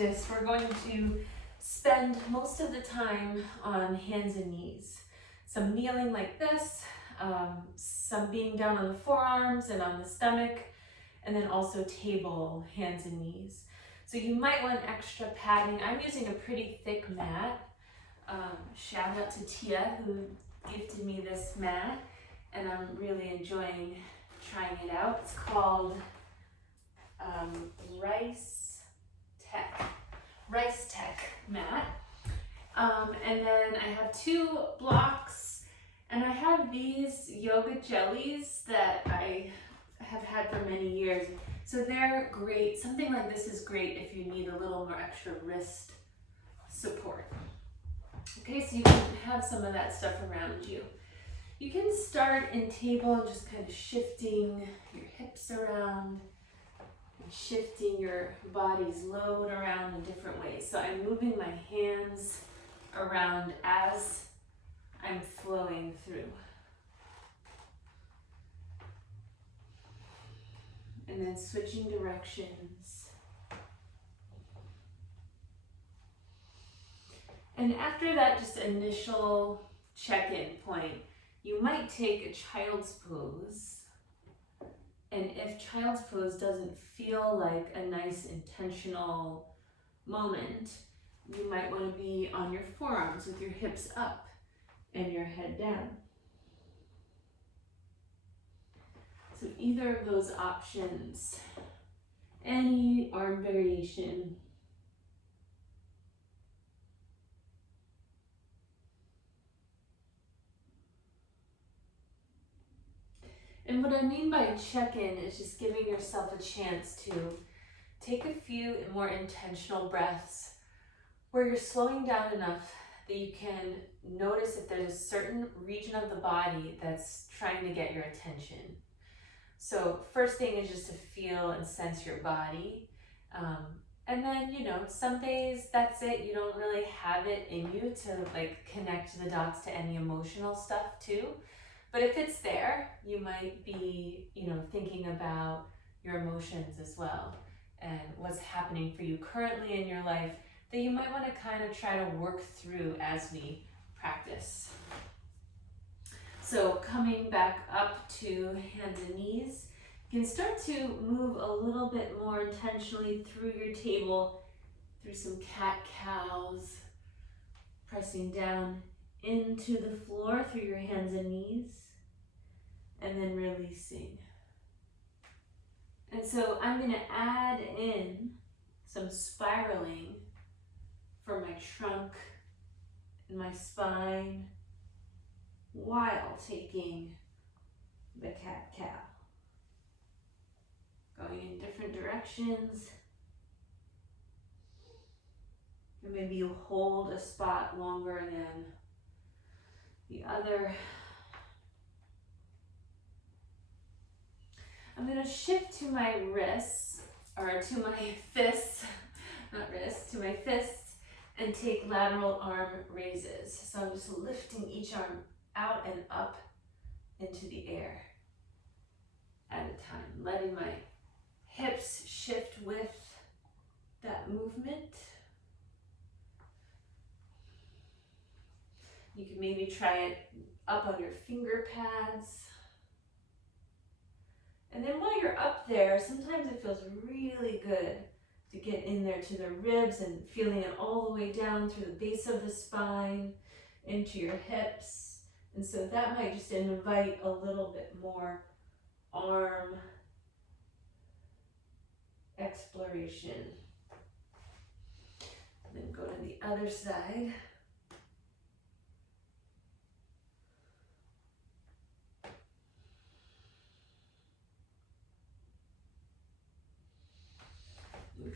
practice, we're going to spend most of the time on hands and knees. Some kneeling like this, some being down on the forearms and on the stomach, and then also table, hands and knees. So you might want extra padding. I'm using a pretty thick mat. Shout out to Tia who gifted me this mat, and I'm really enjoying trying it out. It's called Rice Tech mat. And then I have 2 blocks, and I have these yoga jellies that I have had for many years. So they're great. Something like this is great if you need a little more extra wrist support. Okay, so you can have some of that stuff around you. You can start in table and just kind of shifting your hips around, and shifting your body's load around in different ways. So I'm moving my hands around as I'm flowing through. And then switching directions. And after that just initial check-in point, you might take a child's pose. And if child's pose doesn't feel like a nice intentional moment, you might want to be on your forearms with your hips up and your head down. So either of those options, any arm variation. And what I mean by check-in is just giving yourself a chance to take a few more intentional breaths where you're slowing down enough that you can notice if there's a certain region of the body that's trying to get your attention. So first thing is just to feel and sense your body. And then, some days that's it. You don't really have it in you to connect the dots to any emotional stuff too. But if it's there, you might be, thinking about your emotions as well and what's happening for you currently in your life that you might want to kind of try to work through as we practice. So coming back up to hands and knees, you can start to move a little bit more intentionally through your table, through some cat-cows, pressing down into the floor through your hands and knees, and then releasing. And so I'm going to add in some spiraling for my trunk and my spine while taking the cat-cow. Going in different directions. And maybe you hold a spot longer than the other. I'm going to shift to my wrists, or to my fists, not wrists, to my fists, and take lateral arm raises. So I'm just lifting each arm out and up into the air at a time, letting my hips shift with that movement. You can maybe try it up on your finger pads. And then while you're up there, sometimes it feels really good to get in there to the ribs and feeling it all the way down through the base of the spine, into your hips. And so that might just invite a little bit more arm exploration. And then go to the other side.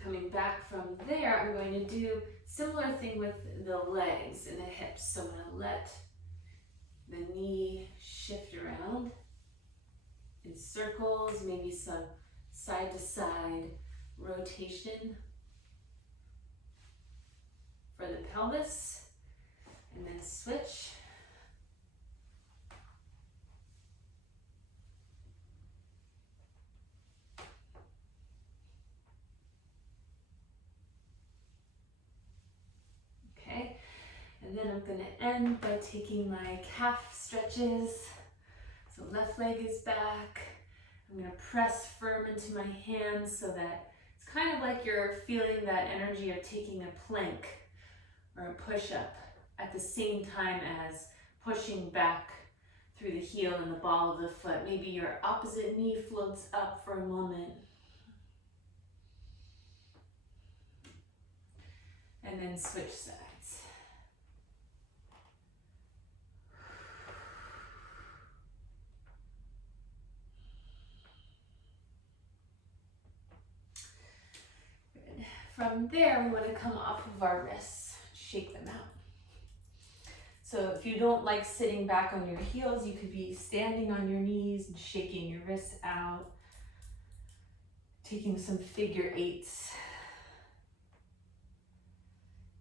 Coming back from there, I'm going to do similar thing with the legs and the hips. So I'm going to let the knee shift around in circles, maybe some side to side rotation for the pelvis, and then switch. then I'm going to end by taking my calf stretches. So left leg is back. I'm going to press firm into my hands so that it's kind of like you're feeling that energy of taking a plank or a push-up at the same time as pushing back through the heel and the ball of the foot. Maybe your opposite knee floats up for a moment. And then switch sides. Good. From there, we want to come off of our wrists, shake them out. So if you don't like sitting back on your heels, you could be standing on your knees and shaking your wrists out, taking some figure eights,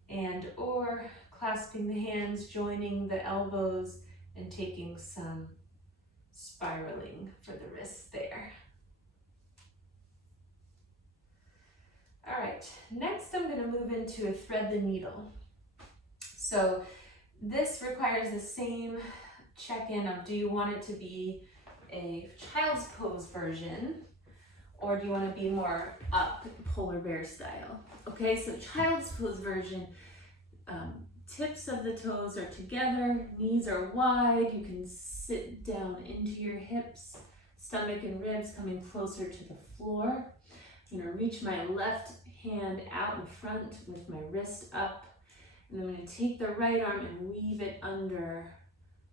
and or clasping the hands, joining the elbows, and taking some spiraling for the wrists there. All right, next I'm going to move into a thread the needle. So this requires the same check-in of, do you want it to be a child's pose version, or do you want to be more up polar bear style? Okay, so child's pose version, tips of the toes are together, knees are wide, you can sit down into your hips, stomach and ribs coming closer to the floor. I'm going to reach my left hand out in front with my wrist up, and I'm going to take the right arm and weave it under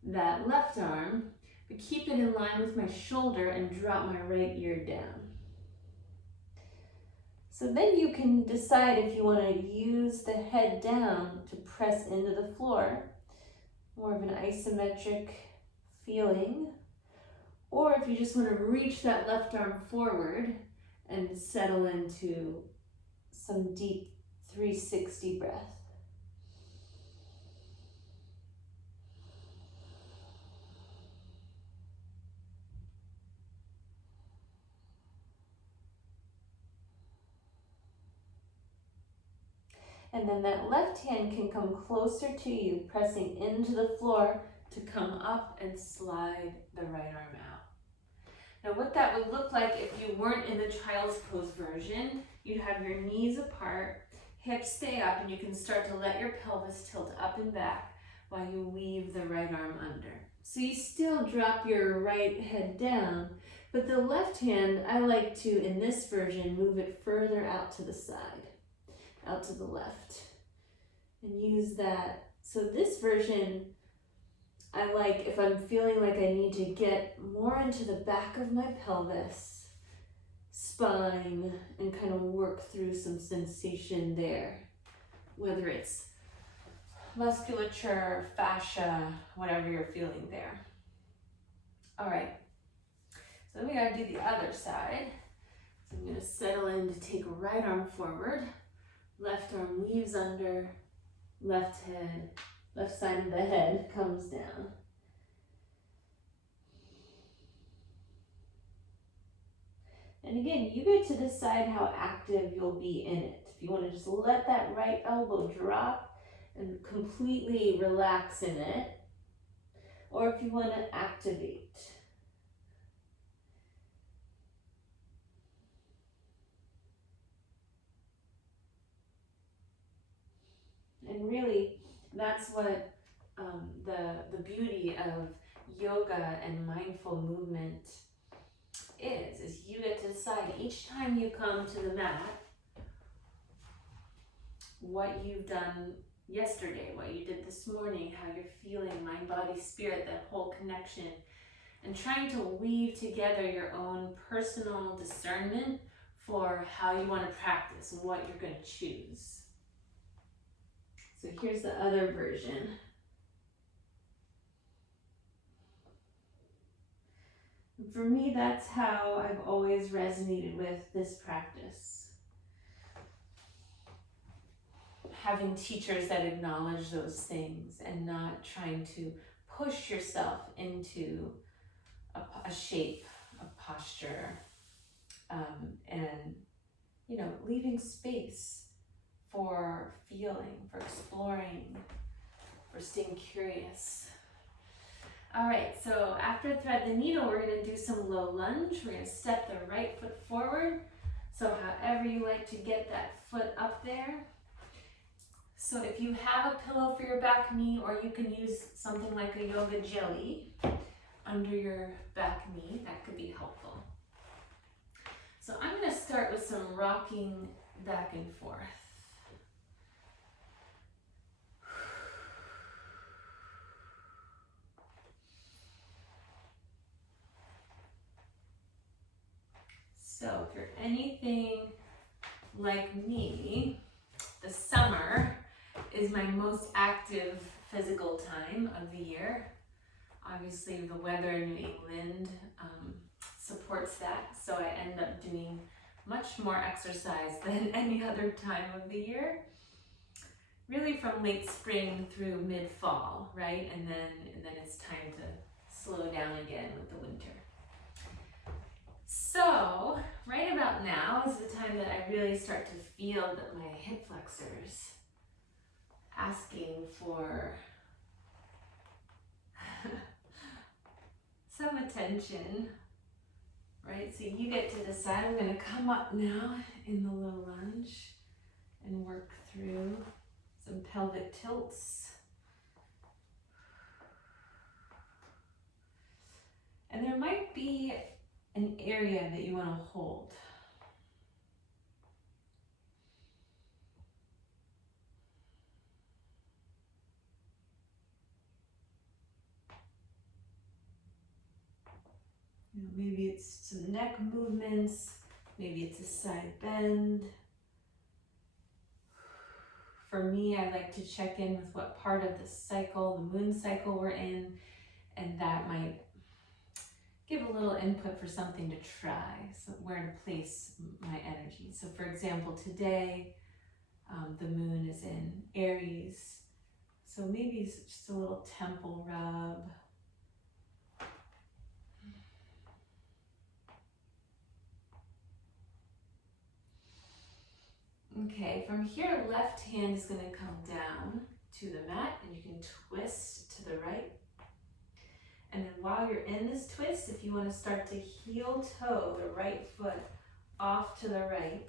that left arm, but keep it in line with my shoulder and drop my right ear down. So then you can decide if you want to use the head down to press into the floor, more of an isometric feeling, or if you just want to reach that left arm forward and settle into some deep 360 breath. And then that left hand can come closer to you, pressing into the floor to come up and slide the right arm out. Now what that would look like if you weren't in the child's pose version, you'd have your knees apart, hips stay up, and you can start to let your pelvis tilt up and back while you weave the right arm under. So you still drop your right head down, but the left hand, I like to, in this version, move it further out to the side, out to the left, and use that. So this version, I like if I'm feeling like I need to get more into the back of my pelvis, spine, and kind of work through some sensation there, whether it's musculature, fascia, whatever you're feeling there. All right, so then we gotta do the other side. So I'm gonna settle in to take right arm forward, left arm weaves under, left side of the head comes down. And again, you get to decide how active you'll be in it. If you want to just let that right elbow drop and completely relax in it, or if you want to activate. And really, that's what the beauty of yoga and mindful movement is you get to decide each time you come to the mat what you've done yesterday, what you did this morning, how you're feeling, mind, body, spirit, that whole connection, and trying to weave together your own personal discernment for how you want to practice and what you're going to choose. So here's the other version. For me, that's how I've always resonated with this practice. Having teachers that acknowledge those things and not trying to push yourself into a shape, a posture, and leaving space for feeling, for exploring, We're staying curious. All right, so after thread the needle, we're gonna do some low lunge. We're gonna step the right foot forward. So however you like to get that foot up there. So if you have a pillow for your back knee, or you can use something like a yoga jelly under your back knee, that could be helpful. So I'm gonna start with some rocking back and forth. So if you're anything like me, the summer is my most active physical time of the year. Obviously the weather in New England supports that, so I end up doing much more exercise than any other time of the year. Really from late spring through mid-fall, right? And then it's time to slow down again with the winter. So, right about now is the time that I really start to feel that my hip flexors asking for some attention, right? So you get to decide. I'm going to come up now in the low lunge and work through some pelvic tilts. And there might be an area that you want to hold. You know, maybe it's some neck movements, maybe it's a side bend. For me, I like to check in with what part of the cycle, the moon cycle we're in, and that might give a little input for something to try, so where to place my energy. So for example, today, the moon is in Aries, so maybe it's just a little temple rub. Okay, from here, left hand is going to come down to the mat, and you can twist to the right. And then while you're in this twist, if you want to start to heel toe the right foot off to the right,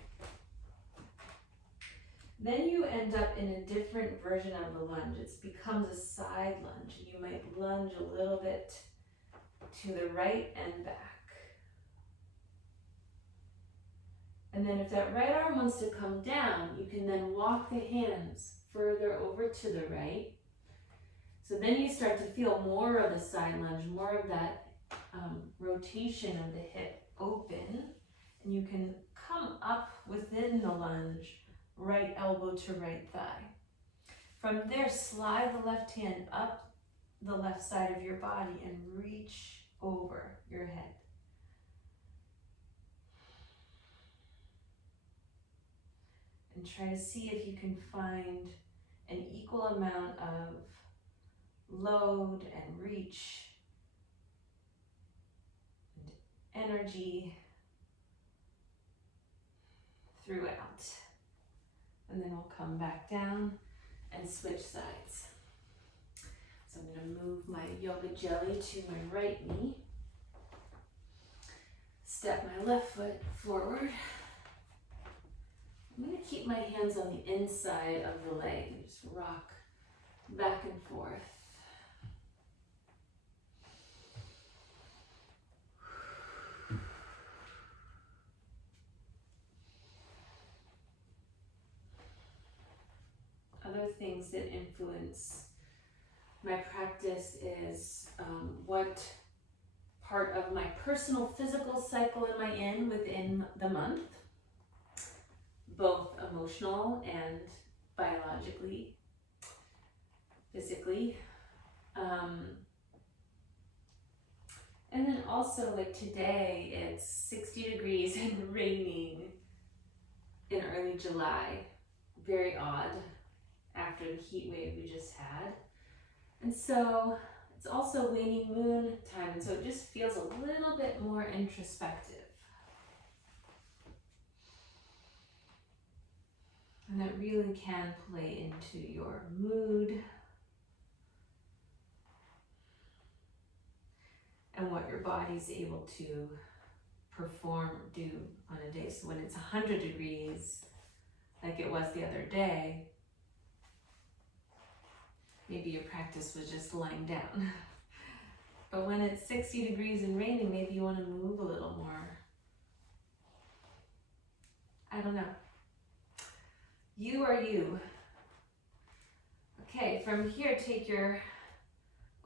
then you end up in a different version of the lunge. It becomes a side lunge. You might lunge a little bit to the right and back. And then if that right arm wants to come down, you can then walk the hands further over to the right. So then you start to feel more of the side lunge, more of that rotation of the hip open. And you can come up within the lunge, right elbow to right thigh. From there, slide the left hand up the left side of your body and reach over your head. And try to see if you can find an equal amount of load and reach and energy throughout. And then we'll come back down and switch sides. So I'm going to move my yoga jelly to my right knee. Step my left foot forward. I'm going to keep my hands on the inside of the leg and just rock back and forth. Other things that influence my practice is what part of my personal physical cycle am I in within the month, both emotional and biologically, physically. And then also, like today, it's 60 degrees and raining in early July. Very odd after the heat wave we just had. And so it's also waning moon time, and so it just feels a little bit more introspective. And that really can play into your mood, and what your body's able to do on a day. So when it's 100 degrees, like it was the other day, maybe your practice was just lying down. But when it's 60 degrees and raining, maybe you want to move a little more. I don't know. You are you. Okay, from here, take your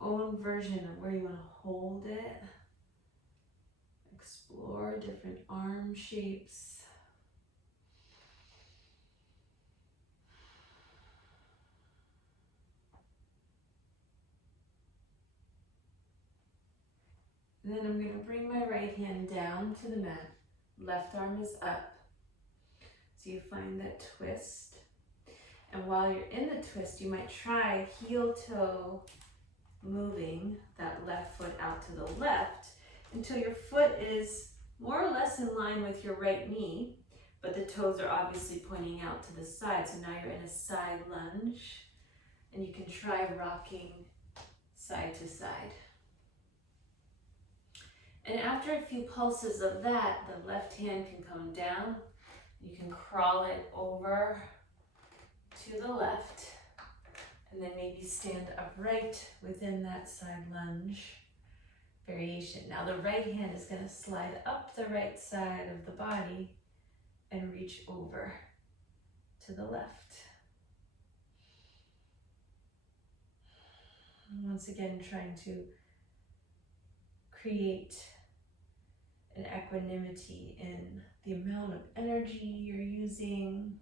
own version of where you want to hold it. Explore different arm shapes. And then I'm going to bring my right hand down to the mat. Left arm is up. So you find that twist. And while you're in the twist, you might try heel toe moving that left foot out to the left until your foot is more or less in line with your right knee, but the toes are obviously pointing out to the side. So now you're in a side lunge, and you can try rocking side to side. And after a few pulses of that, the left hand can come down. You can crawl it over to the left, and then maybe stand upright within that side lunge variation. Now the right hand is going to slide up the right side of the body and reach over to the left. And once again, trying to create an equanimity in the amount of energy you're using.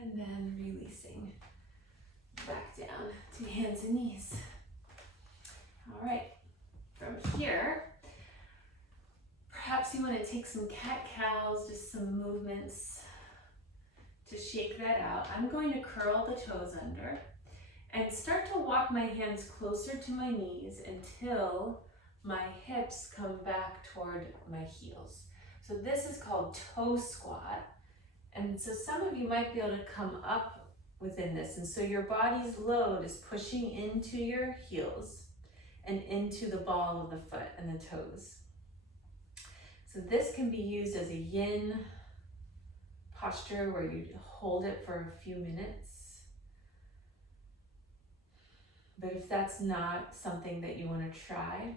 And then releasing back down to hands and knees. All right, from here, perhaps you want to take some cat-cows, just some movements to shake that out. I'm going to curl the toes under and start to walk my hands closer to my knees until my hips come back toward my heels. So this is called toe squat. And so some of you might be able to come up within this. And so your body's load is pushing into your heels and into the ball of the foot and the toes. So this can be used as a yin posture where you hold it for a few minutes. But if that's not something that you want to try,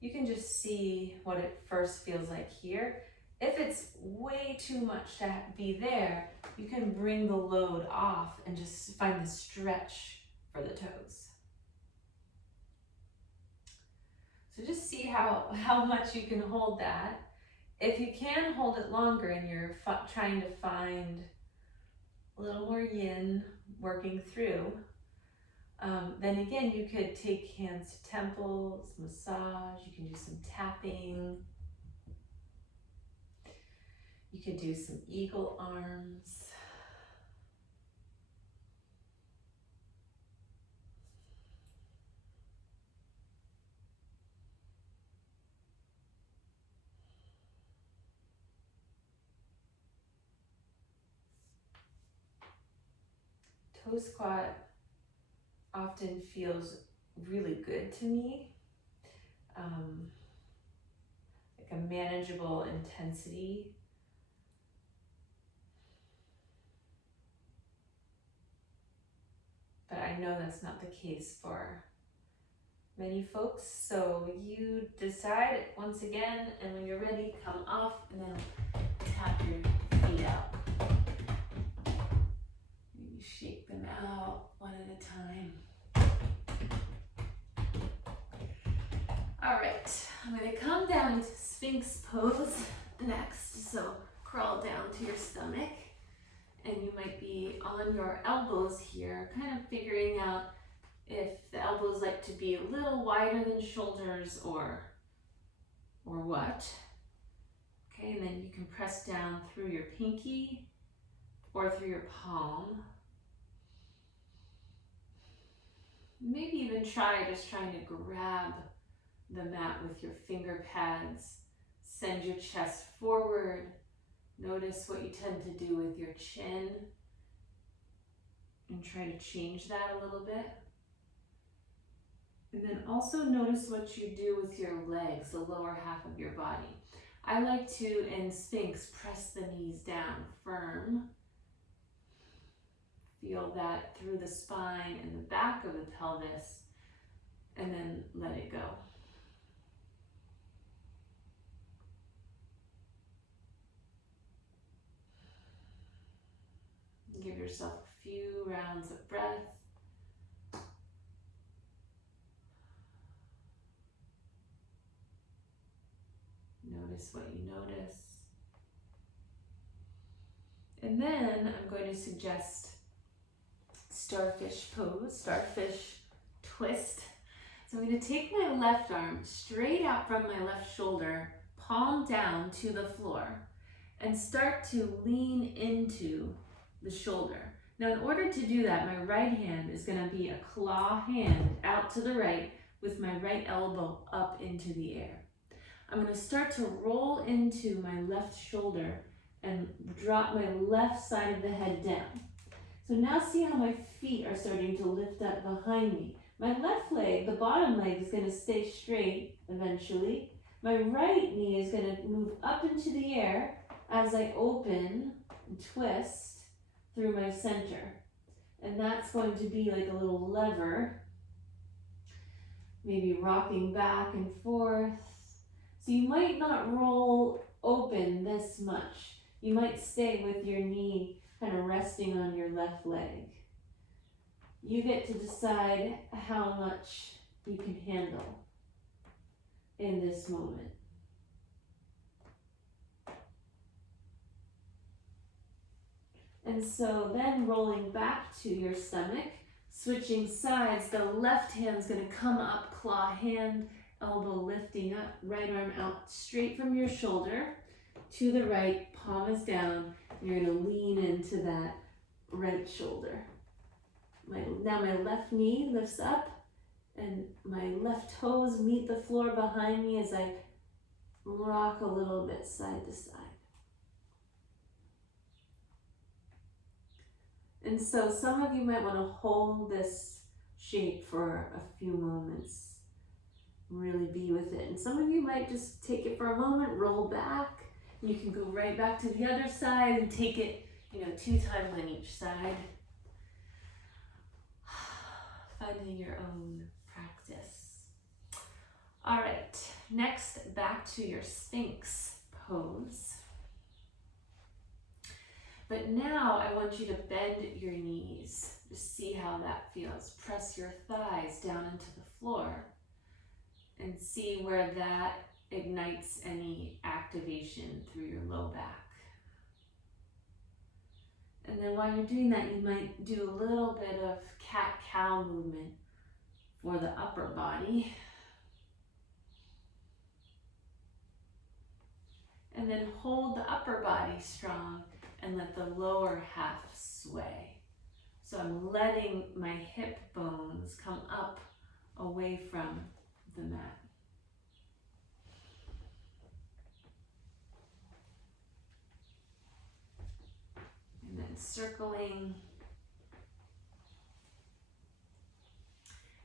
you can just see what it first feels like here. If it's way too much to be there, you can bring the load off and just find the stretch for the toes. So just see how much you can hold that. If you can hold it longer and you're trying to find a little more yin working through, then again, you could take hands to temples, massage, you can do some tapping. You could do some eagle arms. Toe squat often feels really good to me, like a manageable intensity. But I know that's not the case for many folks. So you decide once again, and when you're ready, come off and then tap your feet out. Maybe shake them out one at a time. All right, I'm going to come down into Sphinx pose next. So crawl down to your stomach. And you might be on your elbows here, kind of figuring out if the elbows like to be a little wider than shoulders or what. Okay, and then you can press down through your pinky or through your palm. Maybe even trying to grab the mat with your finger pads. Send your chest forward. Notice what you tend to do with your chin and try to change that a little bit. And then also notice what you do with your legs, the lower half of your body. I like to, in Sphinx, press the knees down firm. Feel that through the spine and the back of the pelvis, and then let it go. Give yourself a few rounds of breath. Notice what you notice. And then I'm going to suggest starfish pose, starfish twist. So I'm going to take my left arm straight out from my left shoulder, palm down to the floor, and start to lean into the shoulder. Now, in order to do that, my right hand is going to be a claw hand out to the right with my right elbow up into the air. I'm going to start to roll into my left shoulder and drop my left side of the head down. So now see how my feet are starting to lift up behind me. My left leg, the bottom leg, is going to stay straight eventually. My right knee is going to move up into the air as I open and twist through my center. And that's going to be like a little lever, maybe rocking back and forth. So you might not roll open this much. You might stay with your knee kind of resting on your left leg. You get to decide how much you can handle in this moment. And so then rolling back to your stomach, switching sides, the left hand's going to come up, claw hand, elbow lifting up, right arm out straight from your shoulder to the right, palm is down, and you're going to lean into that right shoulder. Now my left knee lifts up and my left toes meet the floor behind me as I rock a little bit side to side. And so some of you might want to hold this shape for a few moments. Really be with it. And some of you might just take it for a moment, roll back. You can go right back to the other side and take it, 2 times on each side. Finding your own practice. All right, next back to your Sphinx pose. But now I want you to bend your knees. Just see how that feels. Press your thighs down into the floor and see where that ignites any activation through your low back. And then while you're doing that, you might do a little bit of cat-cow movement for the upper body. And then hold the upper body strong and let the lower half sway. So I'm letting my hip bones come up away from the mat. And then circling.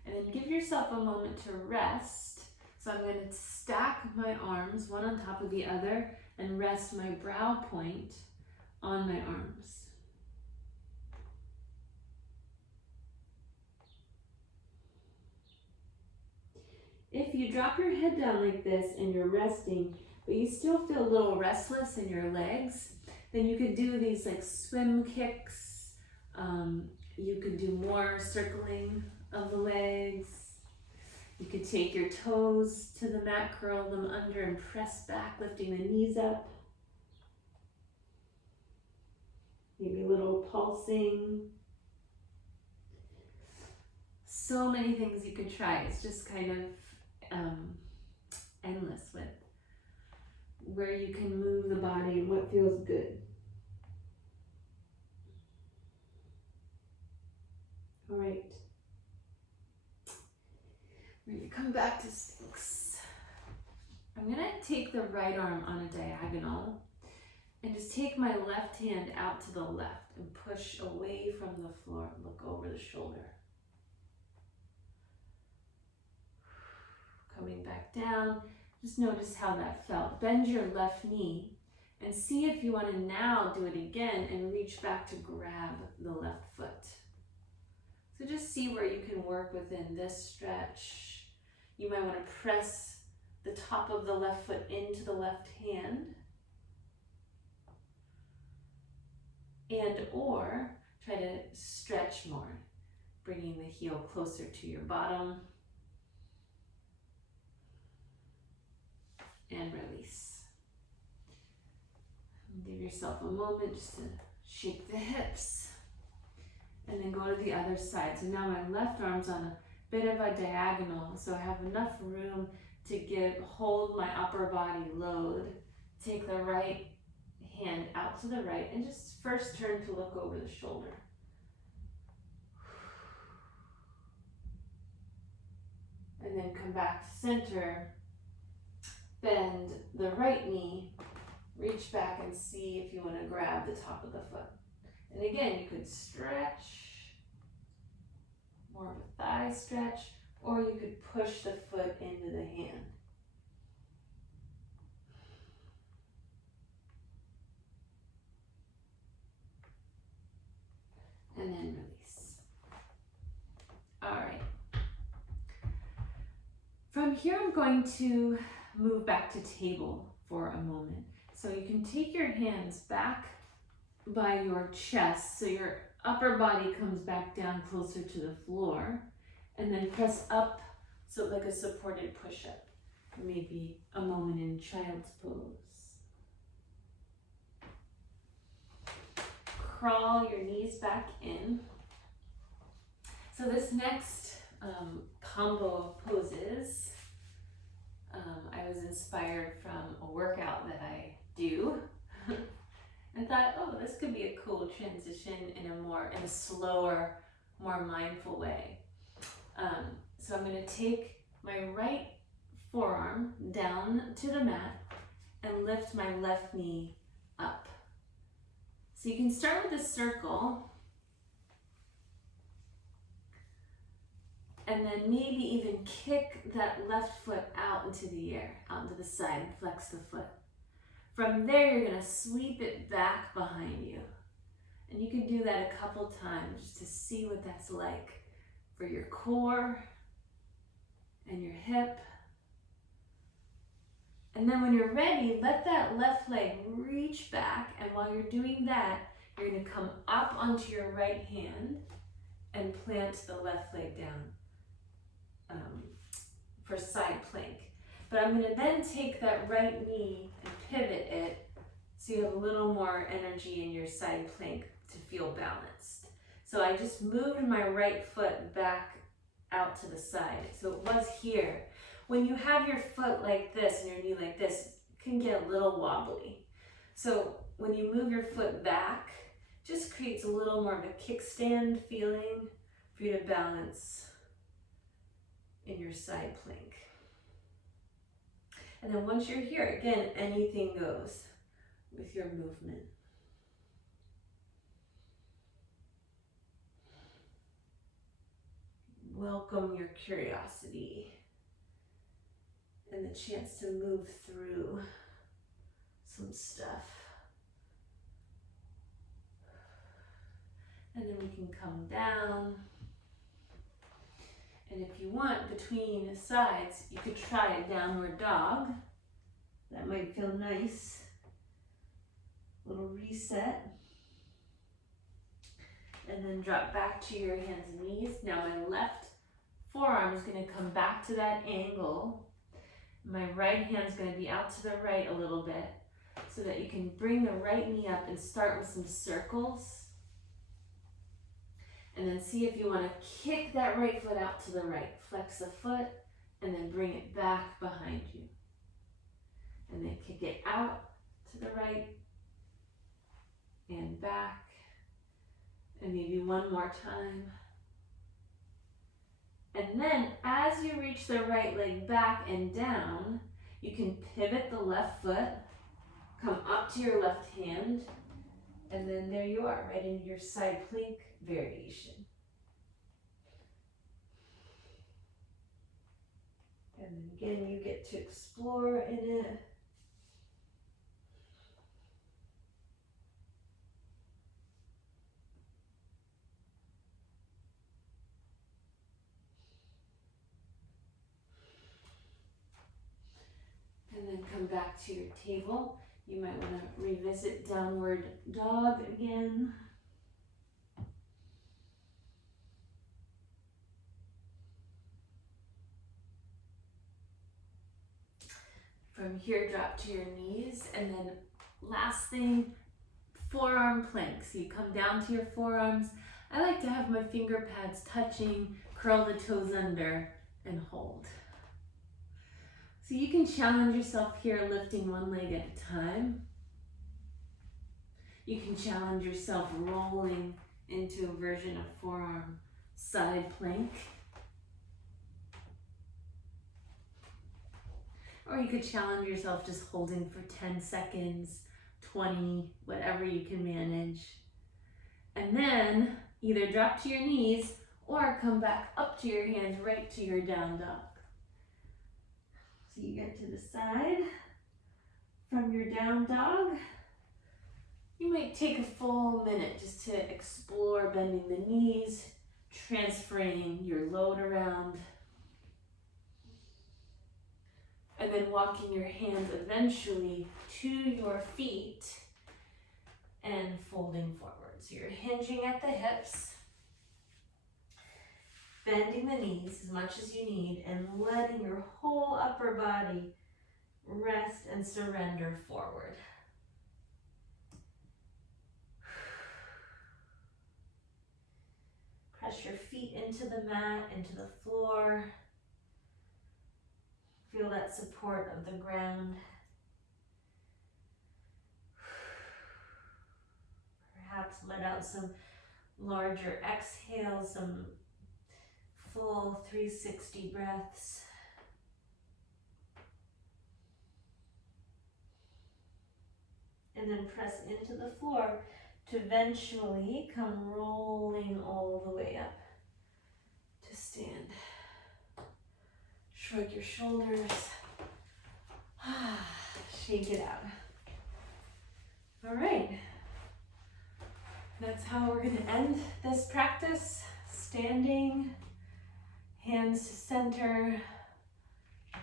And then give yourself a moment to rest. So I'm going to stack my arms one on top of the other and rest my brow point on my arms. If you drop your head down like this and you're resting, but you still feel a little restless in your legs, then you could do these like swim kicks. You could do more circling of the legs. You could take your toes to the mat, curl them under and press back, lifting the knees up. Maybe a little pulsing. So many things you could try. It's just kind of endless with where you can move the body and what feels good. All right. We're going to come back to Sphinx. I'm going to take the right arm on a diagonal And just take my left hand out to the left and push away from the floor. Look over the shoulder. Coming back down, just notice how that felt. Bend your left knee and see if you want to now do it again and reach back to grab the left foot. So just see where you can work within this stretch. You might want to press the top of the left foot into the left hand, and or try to stretch more, bringing the heel closer to your bottom, and release. Give yourself a moment just to shake the hips, and then go to the other side. So now my left arm's on a bit of a diagonal, so I have enough room to hold my upper body load. Take the right hand out to the right and just first turn to look over the shoulder. And then come back to center. Bend the right knee, reach back and see if you want to grab the top of the foot. And again, you could stretch, more of a thigh stretch, or you could push the foot into the hand. And then release. All right. From here, I'm going to move back to table for a moment. So you can take your hands back by your chest, so your upper body comes back down closer to the floor, and then press up, so like a supported push-up, maybe a moment in child's pose. Crawl your knees back in. So this next combo of poses, I was inspired from a workout that I do and thought, oh, this could be a cool transition in a slower, more mindful way. So I'm going to take my right forearm down to the mat and lift my left knee up. So you can start with a circle, and then maybe even kick that left foot out into the air, out into the side, and flex the foot. From there, you're gonna sweep it back behind you. And you can do that a couple times just to see what that's like for your core and your hip. And then when you're ready, let that left leg reach back, and while you're doing that, you're gonna come up onto your right hand and plant the left leg down for side plank. But I'm gonna then take that right knee and pivot it so you have a little more energy in your side plank to feel balanced. So I just moved my right foot back out to the side. So it was here. When you have your foot like this and your knee like this, it can get a little wobbly. So when you move your foot back, just creates a little more of a kickstand feeling for you to balance in your side plank. And then once you're here, again, anything goes with your movement. Welcome your curiosity and the chance to move through some stuff. And then we can come down. And if you want, between the sides, you could try a downward dog. That might feel nice. Little reset. And then drop back to your hands and knees. Now my left forearm is going to come back to that angle. My right hand is going to be out to the right a little bit so that you can bring the right knee up and start with some circles. And then see if you want to kick that right foot out to the right. Flex the foot and then bring it back behind you. And then kick it out to the right and back. And maybe one more time. And then as you reach the right leg back and down, you can pivot the left foot, Come up to your left hand, and then there you are, right in your side plank variation. And then again, you get to explore in it. And then come back to your table. You might want to revisit downward dog again. From here, drop to your knees, and then last thing, forearm plank. So you come down to your forearms. I like to have my finger pads touching, curl the toes under, and hold. So you can challenge yourself here, lifting one leg at a time. You can challenge yourself rolling into a version of forearm side plank. Or you could challenge yourself just holding for 10 seconds, 20, whatever you can manage. And then either drop to your knees or come back up to your hands, right to your down dog. So you get to the side from your down dog. You might take a full minute just to explore bending the knees, transferring your load around, and then walking your hands eventually to your feet and folding forward. So you're hinging at the hips, bending the knees as much as you need, and letting your whole upper body rest and surrender forward. Press your feet into the mat, into the floor. Feel that support of the ground. Perhaps let out some larger exhales, some full 360 breaths. And then press into the floor to eventually come rolling all the way up to stand. Shrug your shoulders. Shake it out. All right. That's how we're going to end this practice. Standing, hands to center.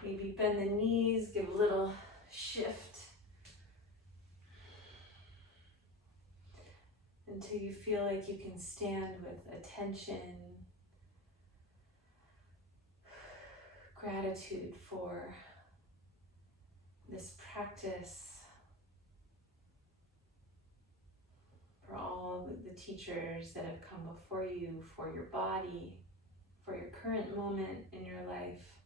Maybe bend the knees, give a little shift until you feel like you can stand with attention, gratitude for this practice, for all the teachers that have come before you, for your body, for your current moment in your life.